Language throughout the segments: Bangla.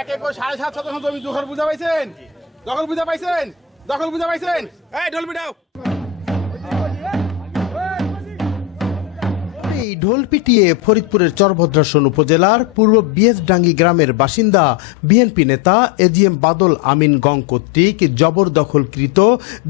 এক সাড়ে দখল বুঝা পাইছেন? দখল বুঝা পাইছেন? দখল বুঝা পাইছেন? এই ঢোল পিটাও। ঢোল পিটিয়ে ফরিদপুরের চরভদ্রাসন উপজেলার পূর্ব বিএসডাঙ্গি গ্রামের বাসিন্দা বিএনপি নেতা এজিএম বাদল আমিন গং কর্তৃক জবরদখলকৃত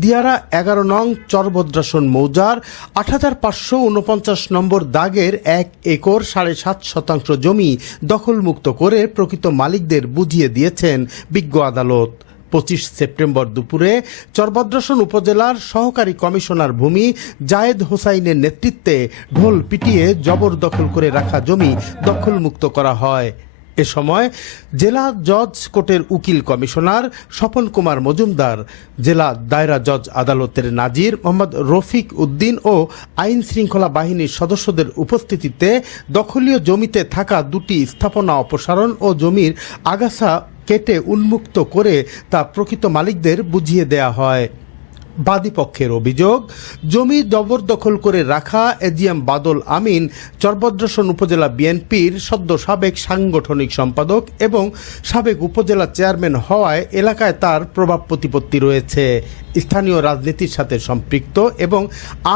দিয়ারা এগারো নং চরভদ্রাসন মৌজার আট হাজার পাঁচশো উনপঞ্চাশ নম্বর দাগের এক একর সাড়ে সাত শতাংশ জমি দখলমুক্ত করে প্রকৃত মালিকদের বুঝিয়ে দিয়েছেন বিজ্ঞ আদালত। পঁচিশ সেপ্টেম্বর দুপুরে চরভদ্রাসন উপজেলার সহকারী কমিশনার ভূমি জায়েদ হোসাইনের নেতৃত্বে ঢোল পিটিয়ে জবরদখল করে রাখা জমি দখলমুক্ত করা হয়। এ সময় জেলা জজ কোর্টের উকিল কমিশনার স্বপন কুমার মজুমদার, জেলা দায়রা জজ আদালতের নাজির মোহাম্মদ রফিক উদ্দিন ও আইন শৃঙ্খলা বাহিনীর সদস্যদের উপস্থিতিতে দখলীয় জমিতে থাকা দুটি স্থাপনা অপসারণ ও জমির আগাছা কেটে উন্মুক্ত করে তা প্রকৃত মালিকদের বুঝিয়ে দেয়া হয়। বাদীপক্ষের অভিযোগ, জমি জবরদখল করে রাখা এজিএম বাদল আমিন চরভদ্রাসন উপজেলা বিএনপির সদ্য সাবেক সাংগঠনিক সম্পাদক এবং সাবেক উপজেলা চেয়ারম্যান হওয়ায় এলাকায় তার প্রভাব প্রতিপত্তি রয়েছে। স্থানীয় রাজনীতির সাথে সম্পৃক্ত এবং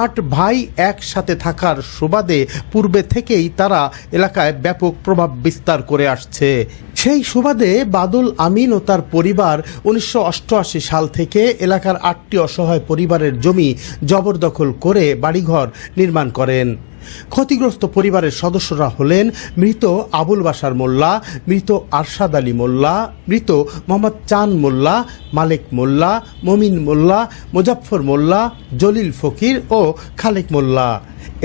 আট ভাই একসাথে থাকার সুবাদে পূর্বে থেকেই তারা এলাকায় ব্যাপক প্রভাব বিস্তার করে আসছে। সেই সুবাদে বাদুল আমিন ও তার পরিবার উনিশশো অষ্টআশি সাল থেকে এলাকার আটটি অসহায় পরিবারের জমি জবরদখল করে বাড়িঘর নির্মাণ করেন। ক্ষতিগ্রস্ত পরিবারের সদস্যরা হলেন মৃত আবুল বাসার মোল্লা, মৃত আরশাদ আলী মোল্লা, মৃত মোহাম্মদ চান মোল্লা, মালেক মোল্লা, মমিন মোল্লা, মুজাফফর মোল্লা, জলিল ফকির ও খালেক মোল্লা।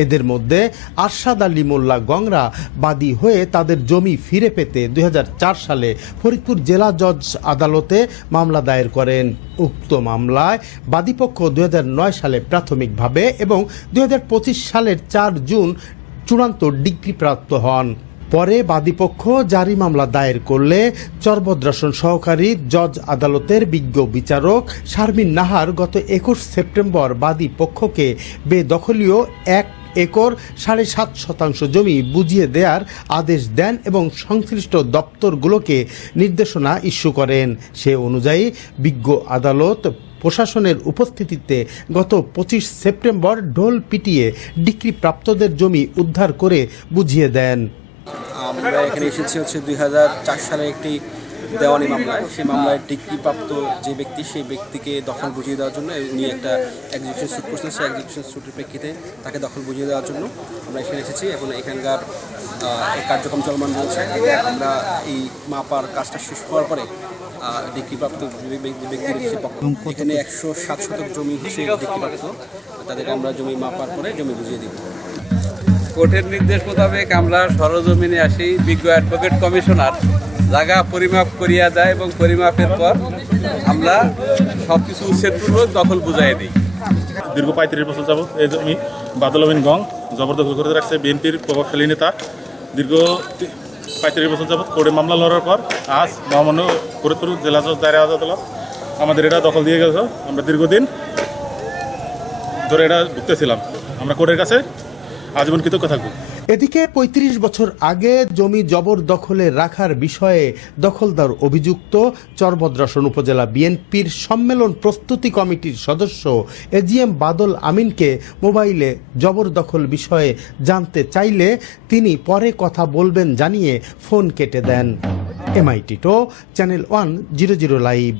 এদের মধ্যে আরশাদ আলী মোল্লা গংরা বাদী হয়ে তাদের জমি ফিরে পেতে দুই হাজার চার সালে ফরিদপুর জেলা জজ আদালতে মামলা দায়ের করেন। উক্ত মামলায় বাদীপক্ষ দু হাজার নয় সালে প্রাথমিকভাবে এবং দু হাজার পঁচিশ সালের চার জুন চূড়ান্ত ডিগ্রিপ্রাপ্ত হন। পরে বাদীপক্ষ জারি মামলা দায়ের করলে চরভদ্রাসন সহকারী জজ আদালতের বিজ্ঞ বিচারক শারমিন নাহার গত একুশ সেপ্টেম্বর বাদী পক্ষকে বেদখলীয় এক একর সাড়ে সাত শতাংশ জমি বুঝিয়ে দেওয়ার আদেশ দেন এবং সংশ্লিষ্ট দপ্তরগুলোকে নির্দেশনা ইস্যু করেন। সে অনুযায়ী বিজ্ঞ আদালত প্রশাসনের উপস্থিতিতে গত পঁচিশ সেপ্টেম্বর ঢোল পিটিয়ে ডিগ্রি প্রাপ্তদের জমি উদ্ধার করে বুঝিয়ে দেন। আমরা এখানে এসেছি হচ্ছে দুই সালে একটি দেওয়ানি মামলায় সেই মামলায় ডিগ্রিপ্রাপ্ত যে ব্যক্তি সেই ব্যক্তিকে দখল বুঝিয়ে দেওয়ার জন্য উনি একটা এক্সিকিউশন স্যুট করছেন। সেই এক্সিকিউশন স্যুটের প্রেক্ষিতে তাকে দখল বুঝিয়ে দেওয়ার জন্য আমরা এখানে এসেছি এবং এখানকার কার্যক্রম চলমান রয়েছে। আমরা এই মাপার কাজটা শেষ হওয়ার পরে ডিগ্রিপ্রাপ্ত যে ব্যক্তি ব্যক্তি রয়েছে পক্ষ এখানে একশো সাত শতক জমি হচ্ছে ডিগ্রিপ্রাপ্ত। তাদেরকে আমরা জমি মাপার পরে জমি বুঝিয়ে দিব। কোর্টের নির্দেশ মোতাবেক আমরা সরজমিনে আসি বিজ্ঞ অ্যাডভোকেট কমিশনার। জায়গা পরিমাপ করিয়া দেয় এবং পরিমাপের পর আমরা সব কিছু উচ্ছেদপূর্বক দখল বুঝাই দিই। দীর্ঘ পঁয়ত্রিশ বছর যাবৎ এই জমি বাদল গং জবরদখল করে রাখছে বিএনপির প্রভাবশালী নেতা। দীর্ঘ পঁয়ত্রিশ বছর যাবৎ কোর্টে মামলা লড়ার পর আজ মহামান্য ফরিদপুর জেলা জজ দায়রা আদালত আমাদের এটা দখল দিয়ে গেছে। আমরা দীর্ঘদিন ধরে এটা ঢুকতেছিলাম আমরা কোর্টের কাছে আজীবন কৃতজ্ঞ থাকব। এদিকে ৩৫ বছর আগে জমি জবরদখলে রাখার বিষয়ে দখলদার অভিযুক্ত চরভদ্রাসন উপজেলা বিএনপির সম্মেলন প্রস্তুতি কমিটির সদস্য এজিএম বাদল আমিনকে মোবাইলে জবরদখল বিষয়ে জানতে চাইলে তিনি পরে কথা বলবেন জানিয়ে ফোন কেটে দেন। এমআইটি টো, channel one, zero zero live.